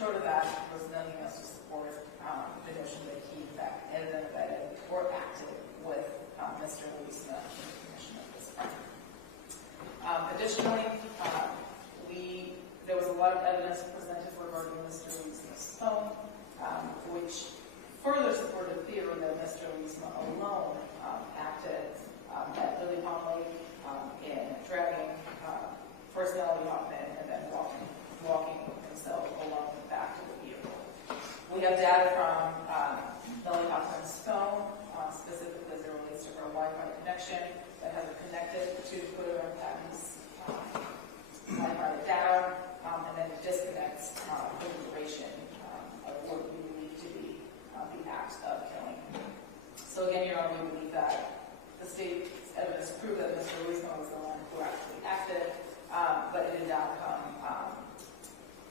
short of that, there was nothing else to support the notion that he, in fact, aided and abetted or acted with Mr. Louisma in the commission of this crime. Additionally, there was a lot of evidence presented regarding Mr. Louisma's phone, which further supported the theory that Mr. Louisma alone acted at Lily Hoffman in dragging first Melody Hoffman and then walking himself along back to the vehicle. We have data from Melody Hoffman's phone, specifically as it relates to her Wi-Fi connection, that has it connected to Dakota Van Patten's Wi-Fi data, and then it disconnects for the duration of what we believe to be the act of killing. So again, Your Honor, we believe that the state's evidence proved that Mr. Louisma was the one who actually acted, but it did not come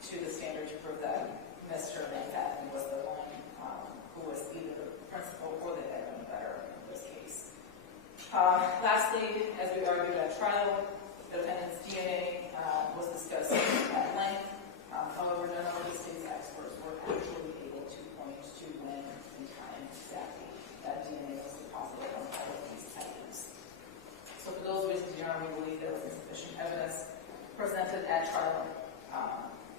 to the standard to prove that Mr. Van Patten was the one who was either the principal or the head and abettor in this case. Lastly, as we argued at trial, the defendant's DNA was discussed at length. However, none of the state's experts were actually able to point to when in time exactly that DNA was deposited on all of these items. So for those reasons, Your Honor, we believe there was insufficient evidence presented at trial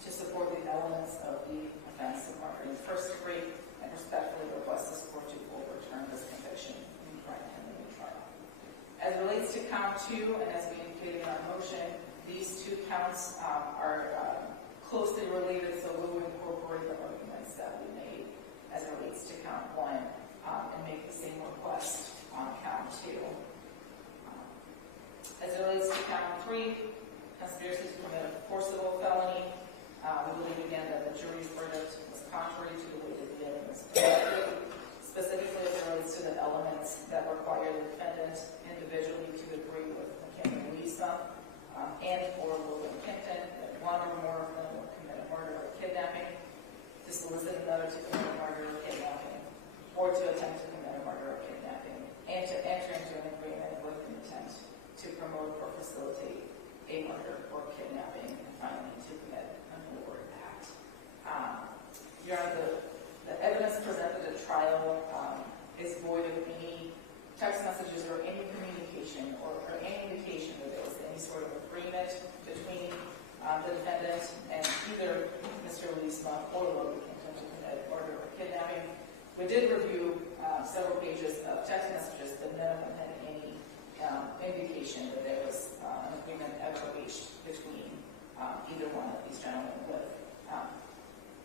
to support the elements of the offense of murder in the first degree, and respectfully request this court to overturn this conviction and grant him a new trial. As it relates to count 2, and as we indicated in our motion, these 2 counts are closely related, so we will incorporate the arguments that we made as it relates to count 1 and make the same request on count 2. As it relates to count 3, conspiracy to commit a forcible felony, we believe again that the jury's verdict was contrary to the way that the evidence presented, specifically as it relates to the elements that require the defendant individually to agree with McKinley Louisma and or William Pinkton that one or more of them will commit a murder or kidnapping, to solicit another to commit a murder or kidnapping, or to attempt to commit a murder or kidnapping, and to enter into an agreement with an intent to promote or facilitate a murder or kidnapping, and finally to commit an overt act. Your Honor, the evidence presented at trial is void of any text messages or any communication or any indication that there was any sort of agreement between the defendant and either Mr. Louisma or William Pinkton to commit murder or kidnapping. We did review several pages of text messages, but none of them had any indication that there was an agreement ever reached between either one of these gentlemen with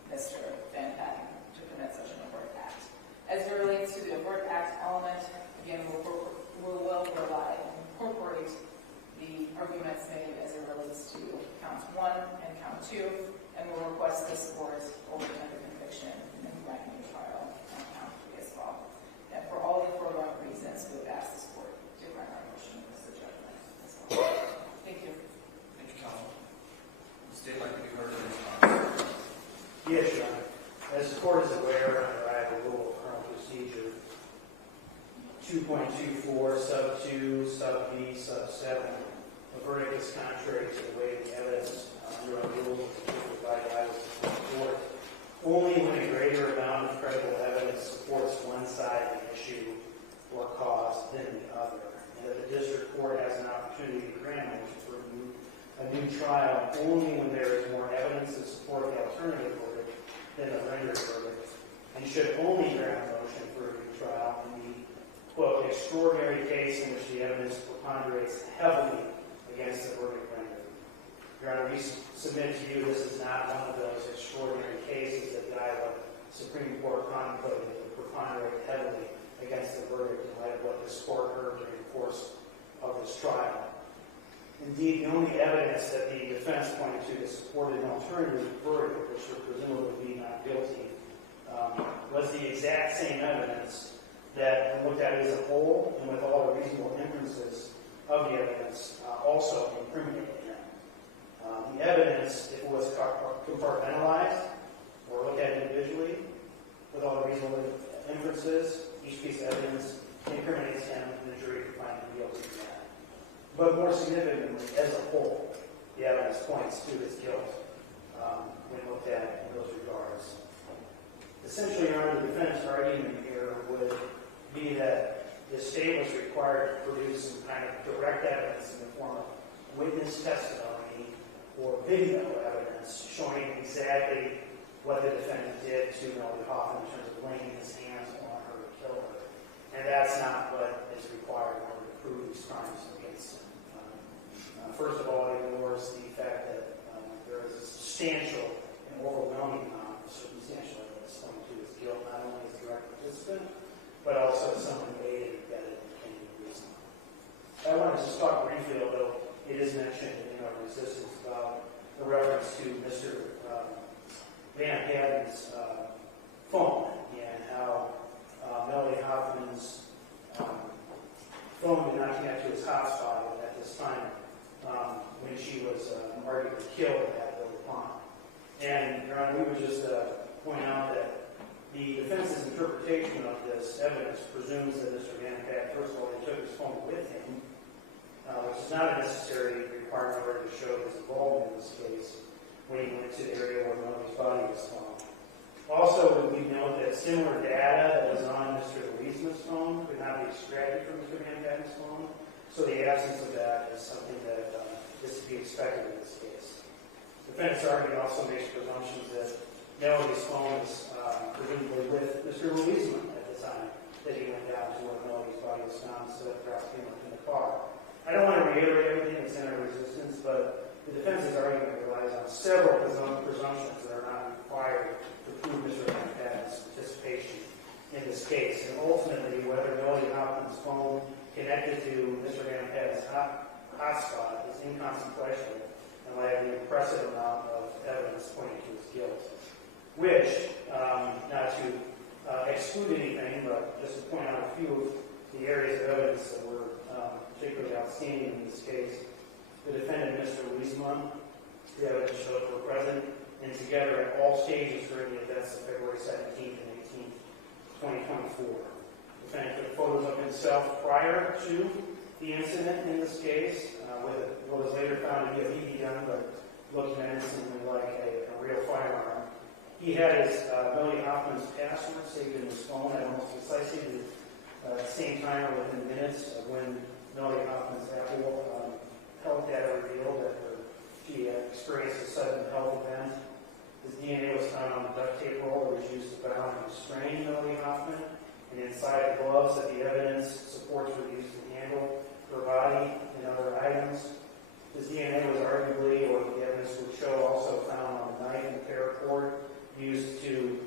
Mr. Van Patten to commit such an overt act. As it relates to the overt act element, again, we'll well rely and incorporate the arguments made as it relates to count 1 and count 2, and we'll request this court overturn the conviction and grant a trial on count 3 as well. And for all the foregoing reasons, we would ask this court to grant our motion as a judgment as well. Thank you. Thank you, counsel. The state like to be heard in response. Yes, Your Honor. As the court is aware, under Iowa Rule of Criminal Procedure 2.24, sub 2, sub B, sub 7, a verdict is contrary to the way the evidence under our rules is by the Iowa Supreme Court only when a greater amount of credible evidence supports one side of the issue or cause than the other, and that the district court has an opportunity to grant a new trial only when there is more evidence to support the alternative verdict than the rendered verdict, and should only grant a motion for a new trial in the, quote, extraordinary case in which the evidence preponderates heavily against the verdict rendered. Your Honor, we submit to you this is not one of those extraordinary cases that the Iowa Supreme Court contemplated to preponderate heavily against the verdict in light of what this court heard during the course of this trial. Indeed, the only evidence that the defense pointed to that supported an alternative verdict, which would presumably be not guilty, was the exact same evidence that, when looked at as a whole and with all the reasonable inferences of the evidence, also incriminated him. The evidence, if it was compartmentalized or looked at individually, with all the reasonable inferences, each piece of evidence incriminates him, and the jury could find him guilty of that. But more significantly, as a whole, the evidence points to his guilt. when looked at in those regards. Essentially, Your Honor, the defendant's argument here would be that the state was required to produce some kind of direct evidence in the form of witness testimony or video evidence showing exactly what the defendant did to Melody Hoffman in terms of laying his hands on her to kill her. And that's not what is required in order to prove these crimes against him. First of all, it ignores the fact that there is a substantial and overwhelming amount of circumstantial evidence pointing to his guilt, not only as a direct participant, but also as someone who aided and abetted McKinley Louisma. I want to just talk briefly, although it is mentioned in our resistance, about the reference to Mr. Van Patten's phone and how Melody Hoffman's phone did not connect to his hotspot at this time when she was arguably killed at the pond. And, Your Honor, we would just point out that the defense's interpretation of this evidence presumes that Mr. Van Patten, first of all, he took his phone with him, which is not a necessary requirement in order to show his involvement in this case when he went to the area where Melody's body was found. Also, we note that similar data that was on Mr. Louisma's phone could not be extracted from Mr. Van Patten's phone, so the absence of that is something that is to be expected in this case. The defense argument also makes presumptions that Melody's phone was presumably with Mr. Louisma at the time that he went down to where Melody's body was found, so that perhaps came up in the car. I don't want to reiterate everything that's in our resistance, but the defense's argument relies on several presumptions that are not required to prove Mr. Van Patten's participation in this case. And ultimately, whether Melody Hoffman's phone connected to Mr. Van Patten's hotspot is inconsequential in light of the impressive amount of evidence pointing to his guilt. Which, not to exclude anything, but just to point out a few of the areas of evidence that were particularly outstanding in this case. The defendant, Mr. Louisma, the evidence showed were present and together at all stages during the events of February 17th and 18th, 2024. The defendant took photos of himself prior to the incident in this case, with what was later found to be a BB gun, but looked menacingly like a real firearm. He had his Melody Hoffman's password saved in his phone at almost precisely the same time or within minutes of when Melody Hoffman's Apple health data revealed that she had experienced a sudden health event. His DNA was found on the duct tape roll that was used to bound and restrain Melody Hoffman, and inside the gloves that the evidence supports were used to handle her body and other items. His DNA was arguably, or the evidence would show, also found on the knife and paracord used to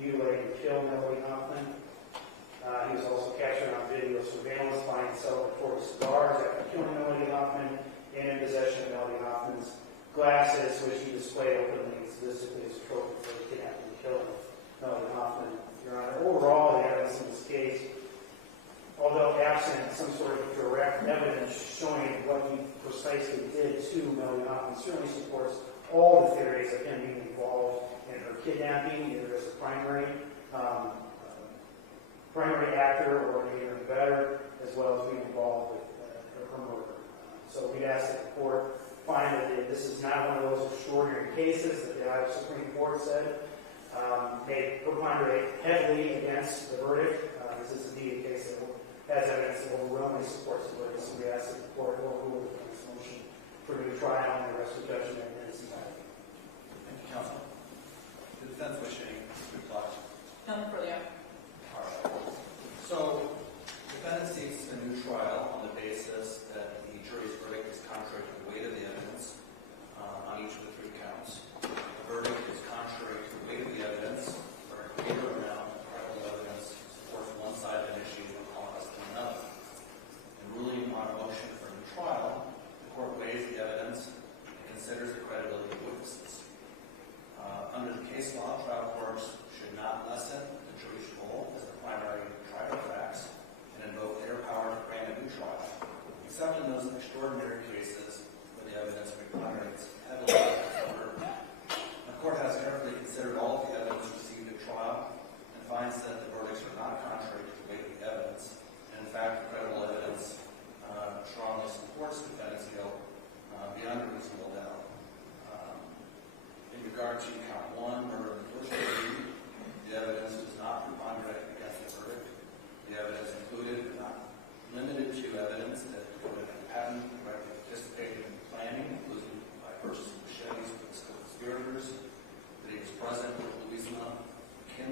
mutilate and kill Melody Hoffman. He was also captured on video surveillance buying celebratory cigars after killing Melody Hoffman, and in possession of Melody Hoffman's glasses, which he displayed openly and sadistically as a trophy for the kidnapping and killing of Melody Hoffman. Your Honor, overall, the evidence in this case, although absent some sort of direct evidence showing what he precisely did to Melody Hoffman, certainly supports all the theories of him being involved in her kidnapping, either as a primary actor or an aider and abettor, as well as being involved with her murder. So we ask that the court find that this is not one of those extraordinary cases that the Iowa Supreme Court said may preponderate heavily against the verdict. This is indeed a case that has evidence that overwhelmingly supports the verdict. So we ask that the court overrule the defense motion for a new trial and the rest of the judgment in its entirety. Thank you, counsel. The defense wishing to reply. None further. All right. So, the defendant seeks a new trial on the basis that the jury's verdict is contrary to the weight of the evidence on each of the three counts. The verdict is contrary to the weight of the evidence, or a greater amount of credible evidence supports one side of an issue and cause another. In ruling on a motion for a new trial, the court weighs the evidence and considers the credibility of witnesses. Under the case law, trial court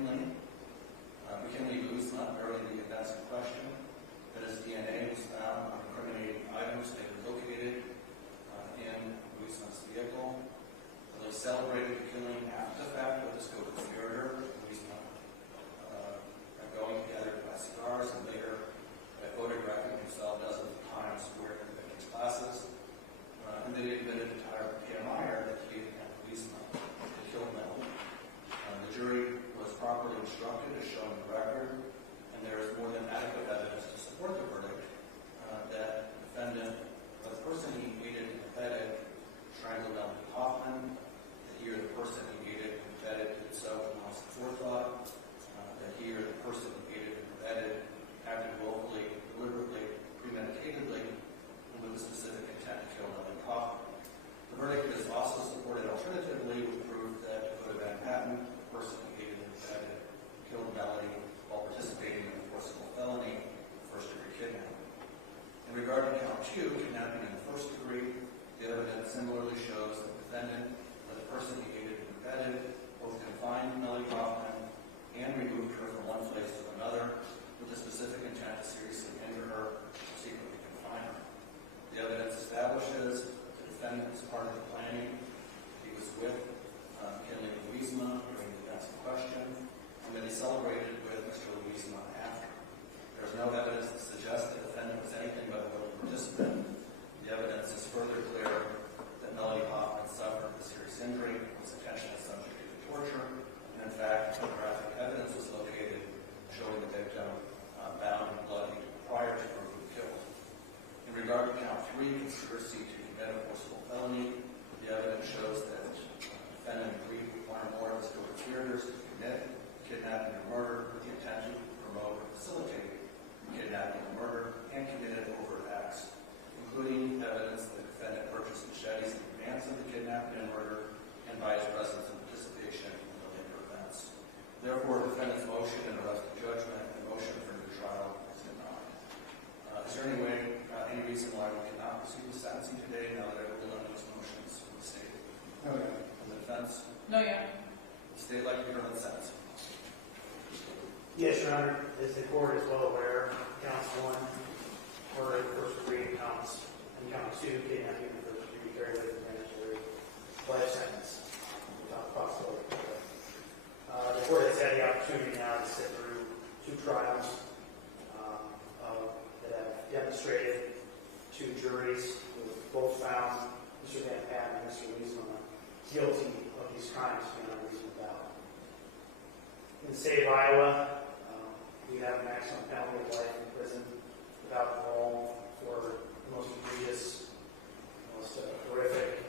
McKinley Louisma during the events in question, that his DNA was found on incriminating items that were located in Louisma's vehicle. They celebrated the killing after the fact with his co-conspirator, Louisma, going together to buy cigars, and later photographing himself dozens of times wearing the victim's glasses. And then he admitted to Tyler Meyer that he had Louisma to kill Melody. The jury was properly instructed as shown in the record, and there is more than adequate evidence to support the verdict that the defendant, the person he aided and abetted, strangled Melody Hoffman, that he or the person he aided and abetted did so without forethought, that he or the person he aided and abetted acted willfully, deliberately, premeditatedly, and with a specific intent to kill Melody Hoffman. The verdict is also supported alternatively with proof that Dakota Van Patten, the person who aided and abetted, killed Melody while participating in a forcible felony, first-degree kidnapping. In regard to count 2, kidnapping in the first degree, the evidence similarly shows that the defendant, or the person he aided and abetted, both confined Melody Hoffman and removed her from one place to another with a specific intent to seriously injure her or secretly confine her. The evidence establishes that the defendant was part of the planning. He was with McKinley Louisma during the events in question, and that he celebrated with Mr. Louisma after. There is no evidence to suggest the defendant was anything but a willing participant. The evidence is further clear that Melody Hoffman suffered a serious injury, was intentionally subjected to torture, and in fact, photographic evidence was located showing the victim bound and bloody prior to her being killed. In regard to count 3, conspiracy to commit a forcible felony, the evidence shows that the defendant agreed with one or more of his co-conspirators to commit kidnapping or murder with the intent to promote or facilitate kidnapping or murder, and committed overt acts, including evidence that the defendant purchased machetes in advance of the kidnapping and murder, and by his presence and participation in the later events. Therefore, the defendant's motion and arrest of judgment and motion for new trial is denied. Is there any reason why we cannot proceed with sentencing today now that everyone on those motions from the state? No, yeah. From the defense? No, yeah. The state like to hear on the sentencing. Yes, Your Honor. As the court is well aware, counts 1 were in first degree counts, and count 2, kidnapping in first degree, carried with mandatory life sentence without possibility. The court has had the opportunity now to sit through 2 trials that have demonstrated 2 juries who both found Mr. Van Patten and Mr. Louisma guilty of these crimes beyond a reasonable doubt. In the state of Iowa, we have a maximum penalty of life in prison without parole for the most egregious, most horrific,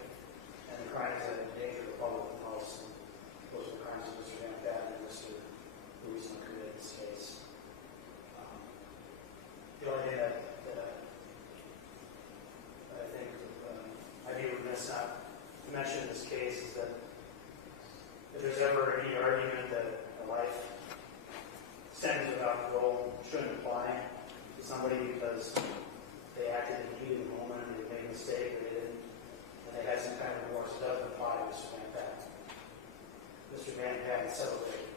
and the crimes that endanger the public the most. Those are the crimes that Mr. Van Patten and Mr. Louisma committed in this case. The only thing that I think I'd be remiss not to mention in this case is that if there's ever any argument that a life sentence without parole shouldn't apply to somebody because they acted in the heat of the moment and they made a mistake or they didn't, and they had some kind of remorse, it doesn't apply to Mr. Van Patten. Mr. Van Patten celebrated.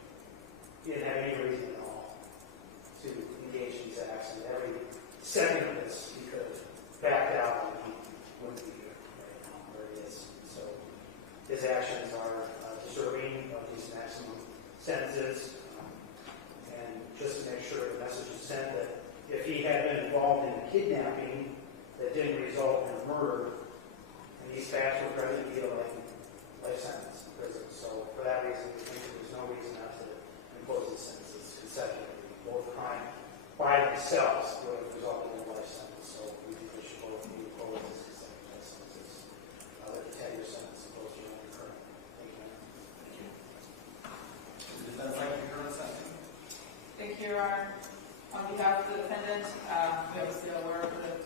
He didn't have any reason at all to engage in these acts, and every second of this he could have backed out and he wouldn't be here right now where he is. So his actions are deserving of these maximum sentences. And just to make sure the message is sent that if he had been involved in a kidnapping that didn't result in a murder, and these facts were present, he'd get a life sentence in prison. So for that reason, we think there's no reason not to impose these sentences consecutively. Both crime by themselves would have resulted in a life sentence. So we think they should both be imposed as consecutive life sentences. With a 10-year sentence opposed to your current. Thank you. Thank you. Does the defense like to hear on the sentencing? Thank you, Your Honor. On behalf of the defendant, we obviously are aware of the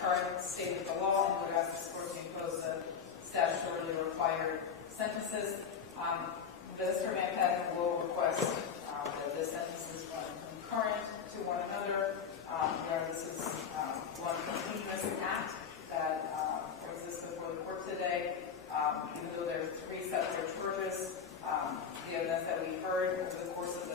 current state of the law and would ask this court to impose the statutorily required sentences. Mr. Van Patten will request that the sentences run concurrent to one another. This is one continuous act that exists before the court today. Even though there are 3 separate charges, the evidence that we heard over the course of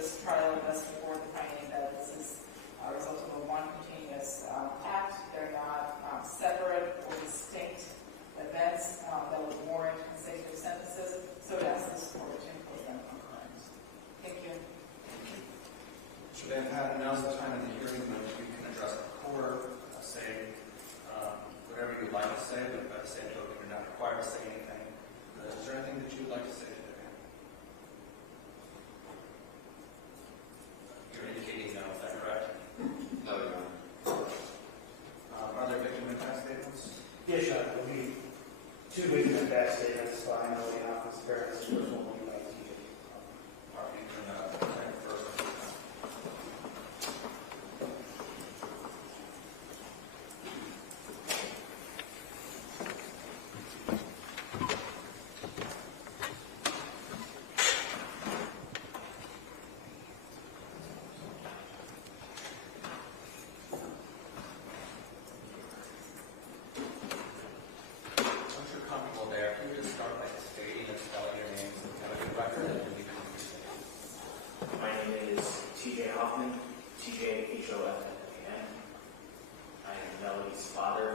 say, but by the same token, you're not required to say anything. Is there anything that you would like to say today? You're indicating no, is that correct? No, Your Honor. Are there victim impact statements? Yes, Your Honor. There will be two victim impact statements by Melody Hoffman's parents. The first one will be by TJ. All right, you can take the first one. Once you're comfortable there, can you just start by stating and spelling your names and have a good record and then we can proceed? My name is TJ Hoffman, TJ Hoffman. I am Melody's father.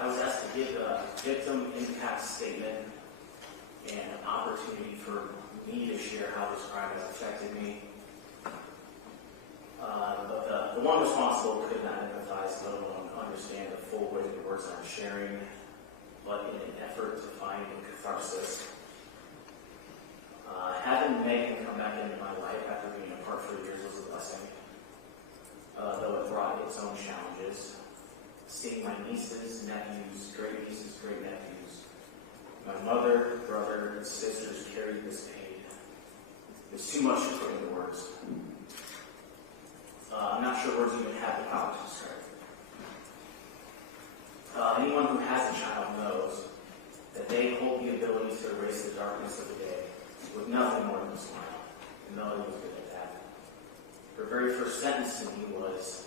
I was asked to give a victim impact statement and an opportunity for me to share how this crime has affected me. But the one responsible could not empathize, let alone understand the full weight of the words I'm sharing. But in an effort to find catharsis, having Megan come back into my life after being apart for years was a blessing, though it brought its own challenges. Seeing my nieces, nephews, great-nieces, great-nephews, my mother, brother, and sisters carried this pain. It's too much to put into words. I'm not sure words even have the power to describe it. Anyone who has a child knows that they hold the ability to erase the darkness of the day with nothing more than a smile. And Melody was good at that. Her very first sentence to me was,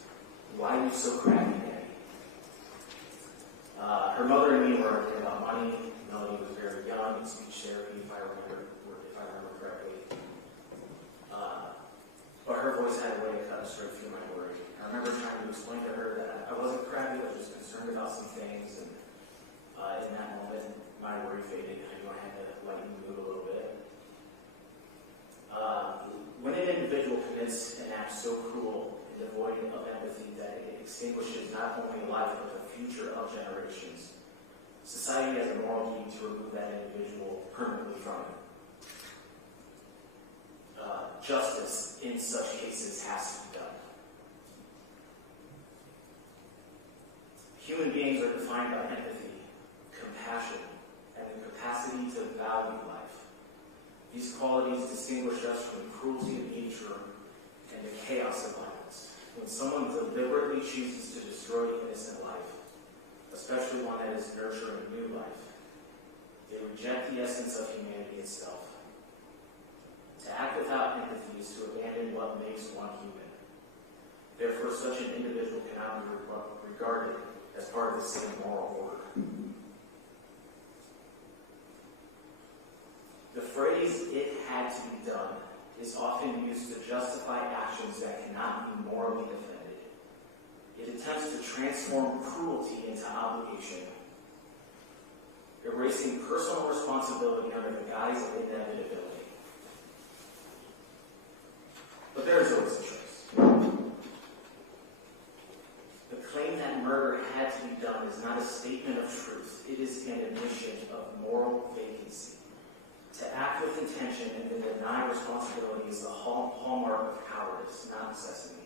"Why are you so crabby, Daddy?" Her mother and me were arguing about money. Melody was very young in speech therapy, if I remember correctly. But her voice had a way to cut straight through my worry. I remember trying to explain to her that I wasn't crabby, I was just concerned about some things. And in that moment, my worry faded. I knew I had to lighten the mood a little bit. When an individual commits an act so cruel and devoid of empathy that it extinguishes not only life but the future of generations, society has a moral duty to remove that individual permanently from it. Justice in such cases has to be done. Human beings are defined by empathy, compassion, and the capacity to value life. These qualities distinguish us from the cruelty of nature and the chaos of violence. When someone deliberately chooses to destroy innocent life, especially one that is nurturing new life, they reject the essence of humanity itself. To act without empathy is to abandon what makes one human. Therefore, such an individual cannot be regarded as part of the same moral order. The phrase, "it had to be done," is often used to justify actions that cannot be morally defended. It attempts to transform cruelty into obligation, erasing personal responsibility under the guise of inevitability. But there is always a choice. The claim that murder had to be done is not a statement of truth. It is an admission of moral vacancy. To act with intention and then deny responsibility is the hallmark of cowardice, not necessity.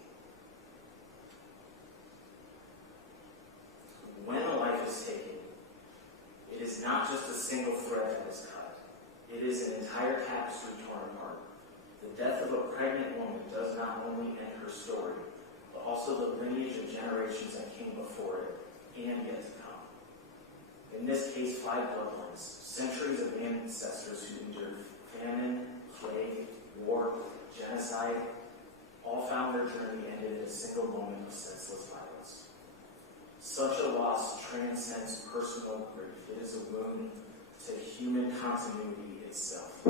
When a life is taken, it is not just a single thread that is cut. It is an entire tapestry torn apart. The death of a pregnant woman does not only end her story, but also the lineage of generations that came before it and yet to come. In this case, 5 bloodlines, centuries of ancestors who endured famine, plague, war, genocide, all found their journey ended in a single moment of senseless violence. Such a loss transcends personal grief. It is a wound to human continuity itself.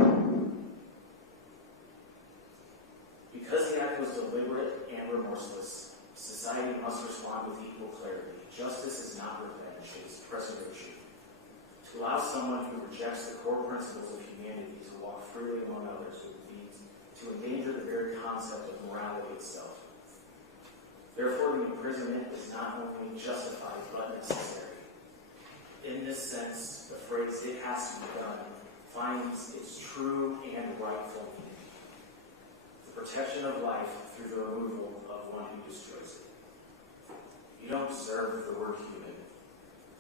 Because the act was deliberate and remorseless, society must respond with equal clarity. Justice is not revenge, it is preservation. To allow someone who rejects the core principles of humanity to walk freely among others would be to endanger the very concept of morality itself. Therefore, the imprisonment is not only justified but necessary. this sense, the phrase, "it has to be done," finds its true and rightful meaning. The protection of life through the removal of one who destroys it. You don't deserve the word human.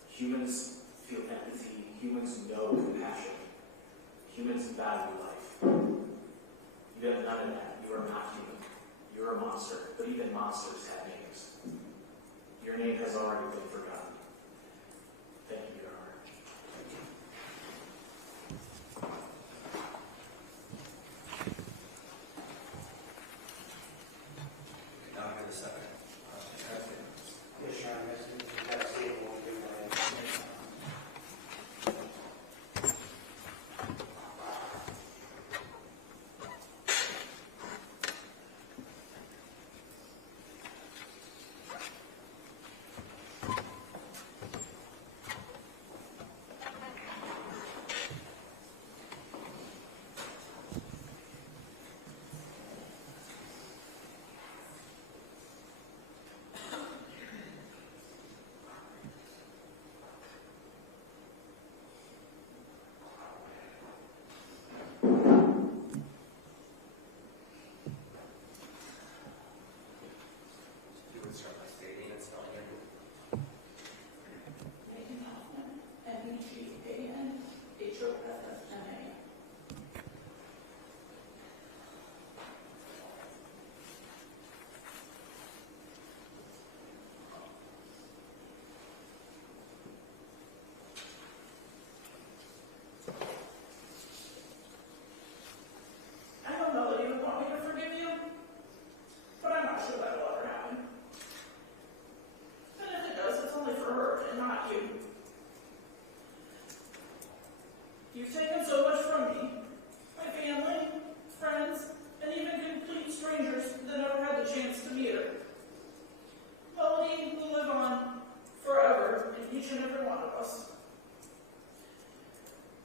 Humans feel empathy. Humans know compassion. Humans value life. You have none of that. You are not human. You're a monster. But even monsters have names. Your name has already been forgotten. Thank you, Your Honor. Now I have a second. Yes, Your Honor, that's the one thing I have. You would start by stating and spelling your name. Marion Hoffman, McKinley Louisma. I know Melody would want me to forgive you, but I'm not sure that'll ever happen. And if it does, it's only for her and not you. You've taken so much from me, my family, friends, and even complete strangers that never had the chance to meet her. Melody will live on forever in each and every one of us.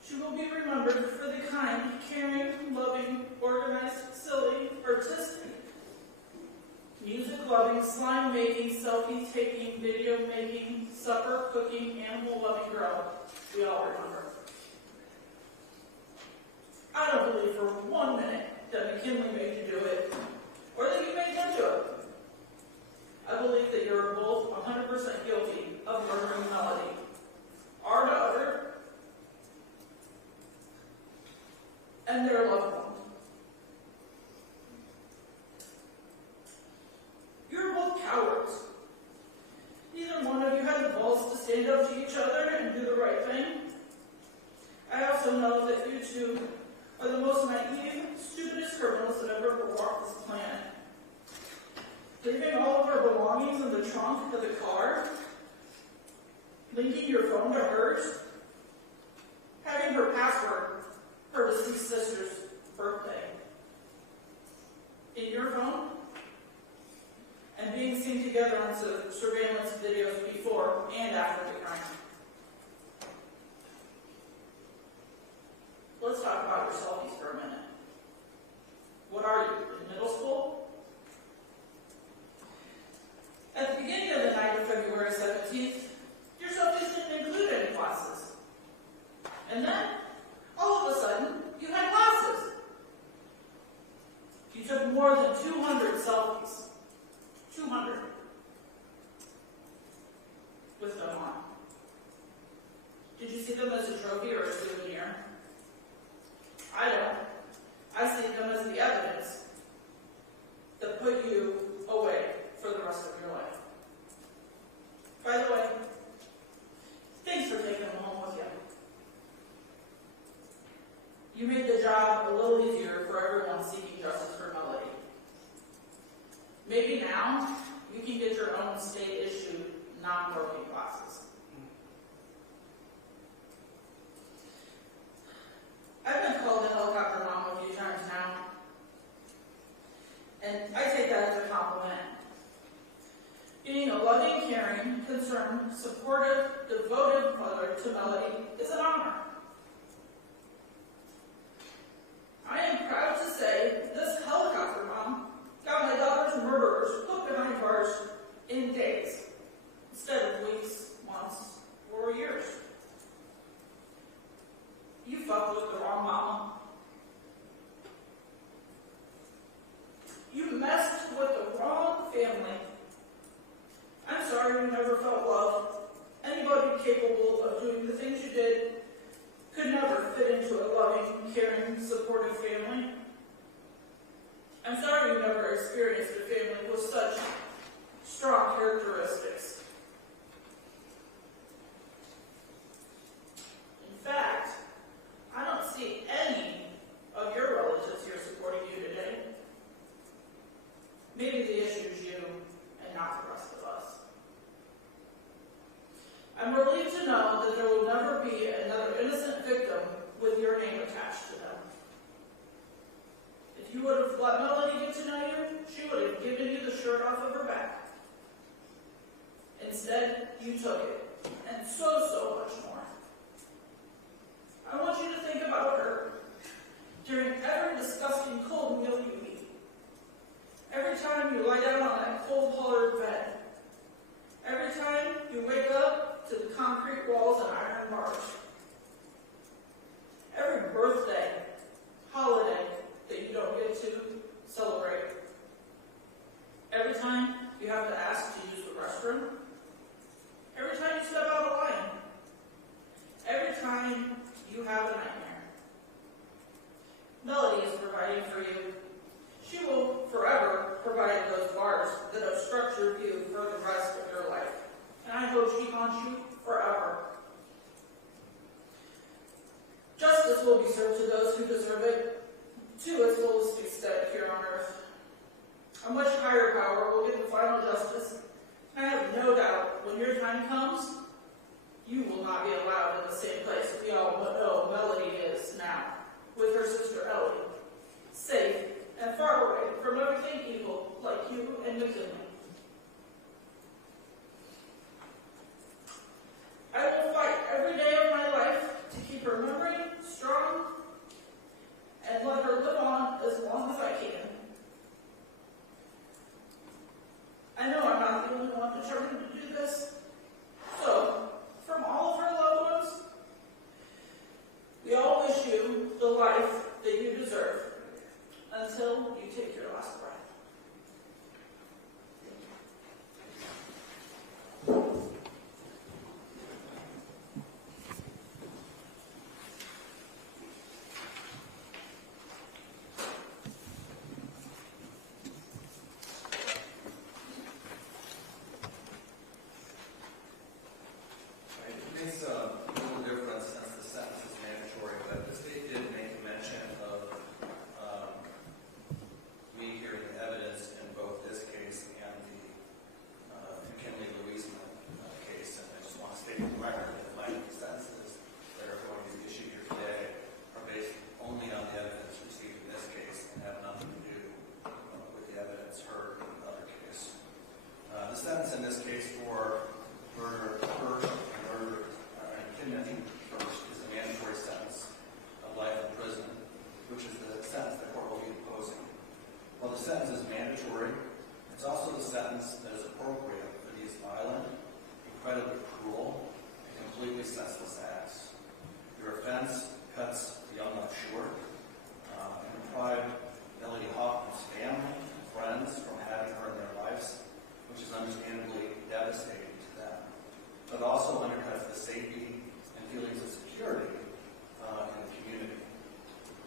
She will be remembered for the kind, caring, loving, organized, silly, artistic, music-loving, slime-making, selfie-taking, video-making, supper-cooking, animal-loving girl we all remember. I don't believe for 1 minute that McKinley made you do it, or that you made them do it. I believe that you're both 100% guilty of murdering Melody, our daughter, and their loved one. You're both cowards. Neither one of you had the balls to stand up to each other and do the right thing. I also know that you two are the most naive, stupidest criminals that ever walked this planet. Leaving all of her belongings in the trunk of the car, linking your phone to hers, having her password, her deceased sister's birthday, in your phone, and being seen together on surveillance videos before and after the crime. Let's talk about your selfies for a minute. What are you, in middle school? At the beginning of the night of February 17th, your selfies didn't include any classes. And then, all of a sudden, you had classes. You took more than 200 selfies. 200. With them on. Did you see them as a trophy or a souvenir? I don't. I see them as the evidence that put you away for the rest of your life. By the way, thanks for taking them home with you. You made the job a little easier for everyone seeking justice for Melody. Maybe now you can get your own state-issued, non-broken classes. I've been called a helicopter mom a few times now, and I take that as a compliment. Being a loving, caring, concerned, supportive, devoted mother to Melody is an honor. I am proud to say this helicopter mom got my daughter's murderers put behind bars in days, instead of weeks, months, or years. capable of doing the things you did could never fit into a loving, caring, supportive family. I'm sorry you never experienced a family with such strong characteristics. In fact, I don't see any of your relatives here supporting you today. Maybe the issue is you and not the rest of us. I'm relieved to know that there will never be another innocent victim with your name attached to them. If you would have let Melody get to know you, she would have given you the shirt off of her back. Instead, you took it, and so much more. I want you to think about her during every disgusting cold meal you eat. Every time you lie down on that cold-colored bed. Every time you wake up to the concrete walls and iron bars. Every birthday, holiday that you don't get to celebrate. Every time you have to ask to use the restroom. Every time you step out of line. Every time you have a nightmare. Melody is providing for you. She will forever provide those bars that obstruct your view for the rest of your life. And I hope she haunts you forever. Justice will be served to those who deserve it, to its fullest extent here on earth. A much higher power will get the final justice. And I have no doubt when your time comes, you will not be allowed in the same place we all know Melody is now, with her sister Ellie, safe and far away from everything evil like you and McKinley. I will fight every day of my life to keep her memory strong and let her live on as long as I can. I know I'm not the only one determined to do this. So, from all of her loved ones, we all wish you the life that you deserve until you take your last breath. It makes a little difference since the sentence is mandatory, but the state did make mention of me hearing the evidence in both this case and the McKinley Louisma case, and I just want to state for the record that my sentences that are going to be issued here today are based only on the evidence received in this case and have nothing to do with the evidence heard in the other case. The sentence in this case for murder first and murder and kidnapping first is a mandatory sentence of life in prison, which is the sentence the court will be imposing. While the sentence is mandatory, it's also the sentence that is appropriate for these violent, incredibly cruel, and completely senseless acts. Your offense cuts the young life short and deprived Melody Hoffman's family and friends from having her in their lives, which is understandably devastating to them, but also undercuts the safety and feelings of security in the community.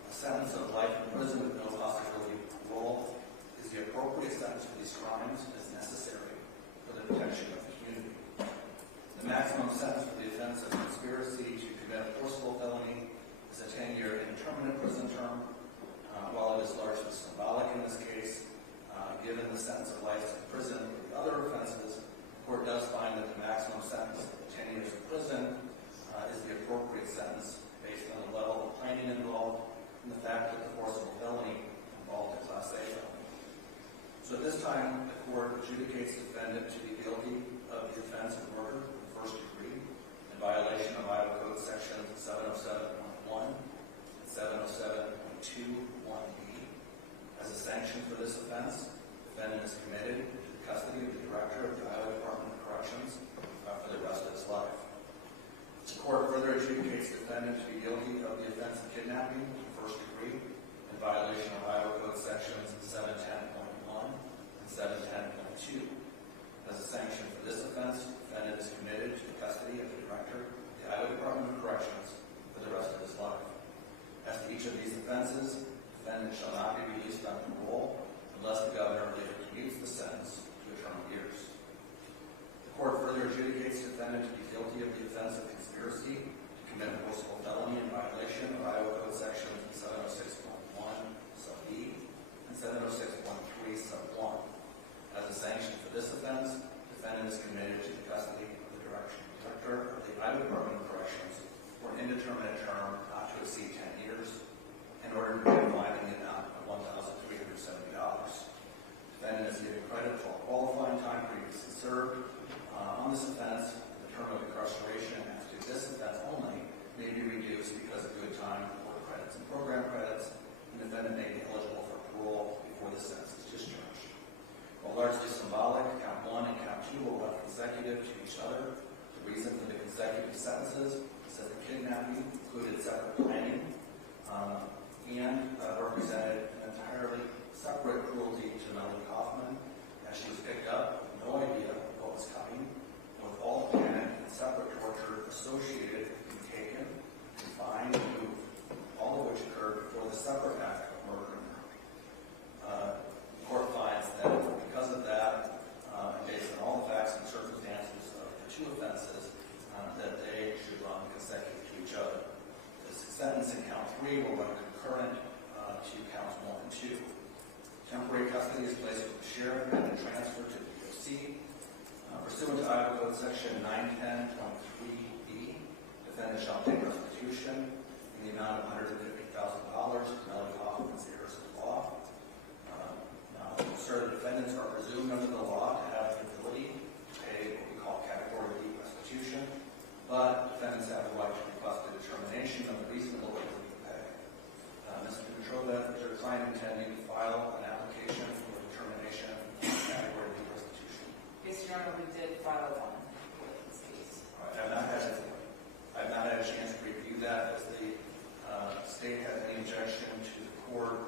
A sentence of life in prison with no possibility of parole is the appropriate sentence for these crimes and is necessary for the protection of the community. The maximum sentence for the offense of conspiracy to commit a forcible felony is a 10-year indeterminate prison term. While it is largely symbolic in this case, given the sentence of life in prison for the other offenses, the court does find that the maximum sentence of 10 years in prison is the appropriate sentence based on the level of planning involved and the fact that the forcible felony involved a Class A felony. So at this time, the court adjudicates the defendant to be guilty of the offense of murder in the first degree in violation of Iowa Code Sections 707.1 and 707.21b. As a sanction for this offense, the defendant is committed to the custody of the Director of the Iowa Department of Corrections for the rest of his life. The court further adjudicates the defendant to be guilty of the offense of kidnapping in the first degree in violation of Iowa Code Sections 710.1 and 710.2. As a sanction for this offense, the defendant is committed to the custody of the Director defendant shall not be released on parole unless the governor later commutes the sentence to a term of years. The court further adjudicates the defendant to be guilty of the offense of conspiracy to commit a forcible felony in violation of Iowa Code Sections 706.1 sub B and 706.3 sub 1. As a sanction for this offense, the defendant is committed to the custody of the director of the Iowa Department of Corrections for an indeterminate term not to exceed 10 years in order to pay a fine in the amount of $1,370. The defendant is given credit for qualifying time previously served on this offense. The term of incarceration as to this offense only may be reduced because of good time for credits and program credits, and the defendant may be eligible for parole before the sentence is discharged. While largely symbolic, count 1 and count 2 will run consecutive to each other. The reason for the consecutive sentences is that the kidnapping included separate planning and represented an entirely separate cruelty to Melody Hoffman, as she was picked up with no idea of what was coming, with all panic and separate torture associated with being taken, confined, and moved, all of which occurred before the separate act of murdering her. The court finds that because of that, and based on all the facts and circumstances of the two offenses, that they should run consecutive to each other. The sentence in count 3 will run concurrent to counts 1 and 2. Temporary custody is placed with the sheriff and then transferred to the DOC. Pursuant to Iowa Code Section 910.3b, defendant shall pay restitution in the amount of $150,000 to Melody Hoffman's heirs of law. Now, certain defendants are presumed under the law to have the ability to pay what we call category D restitution, but defendants have the right to request a determination of the reasonable ability to pay. Mr. Petrova, is your client intending to file an application for determination of category D restitution? Yes, Your Honor, we did file one for this case. I've not had a chance to review that. Does the state have any objection to the court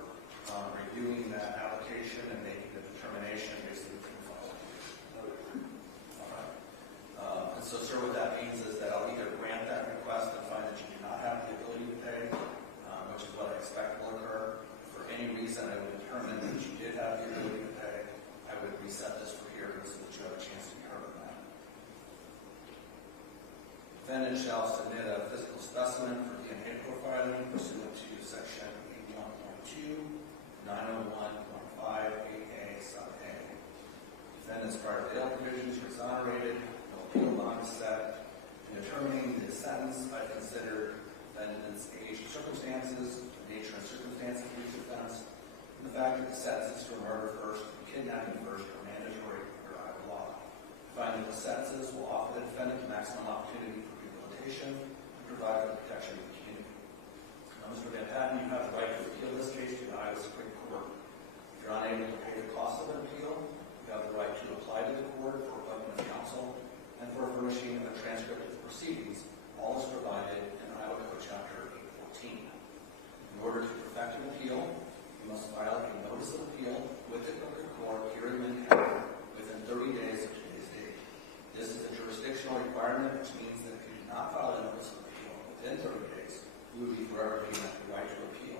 reviewing that application and making the determination basically within 5 years? All right. And so, sir, what that means is that I'll either grant that request and find that you do not have the ability to pay, which is what I expect will occur. If for any reason I would determine that you did have the ability to pay, I would reset this for hearing so that you have a chance to be heard on that. Defendant shall submit a physical specimen for DNA profiling pursuant to Section 81.2, 901.5, 8A, sub A. Defendant's prior bail provisions are exonerated, no appeal bond is set. In determining the sentence, I considered defendant's age and circumstances, the nature and circumstances of each offense, and the fact that the sentences for murder first and kidnapping first are mandatory under Iowa law. I find that the sentences will offer the defendant the maximum opportunity for rehabilitation and provide for the protection of the community. Now, Mr. Van Patten, you have the right to appeal this case to the Iowa Supreme Court. If you're unable to pay the cost of an appeal, you have the right to apply to the court for appointment of counsel and for furnishing of a transcript of the proceedings. All is provided in Iowa Code Chapter 814. In order to perfect an appeal, you must file a notice of appeal with the clerk of court here in Lynn County within 30 days of today's date. This is a jurisdictional requirement, which means that if you do not file a notice of appeal within 30 days, you will be forever denied the right to appeal.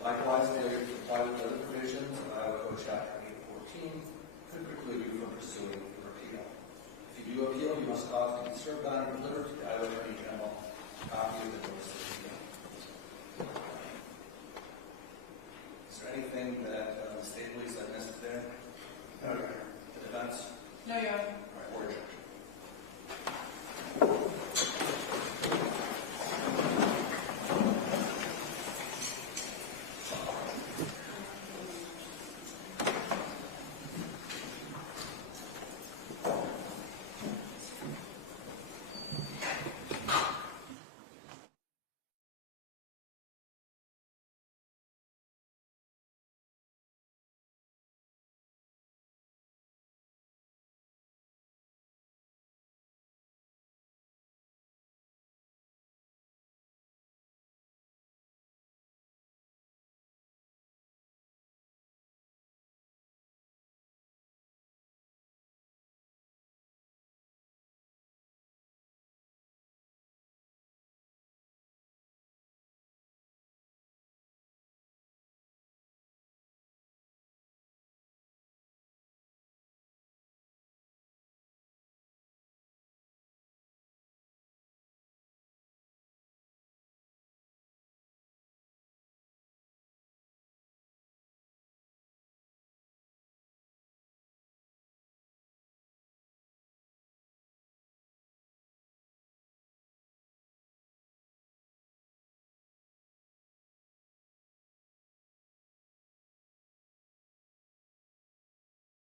Likewise, failure to comply with other provisions of Iowa Code Chapter 814 could preclude you from pursuing your appeal. If you do appeal, you must cause to be served on and delivered to the Iowa Attorney General a copy of the notice of appeal. Is there anything that the state believes I missed there? Okay. The defense? No, Your Honor. All right, order.